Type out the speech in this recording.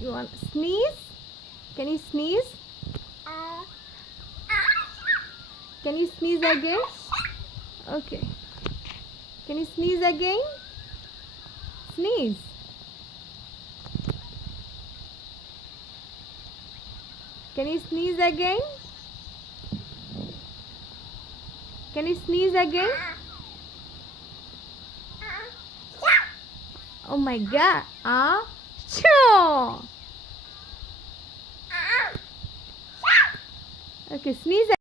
You want sneeze? Can you sneeze? Can you sneeze again? Okay. Can you sneeze again? Sneeze. Can you sneeze again? Can you sneeze again? Oh my god. Achoo. Okay, sneeze.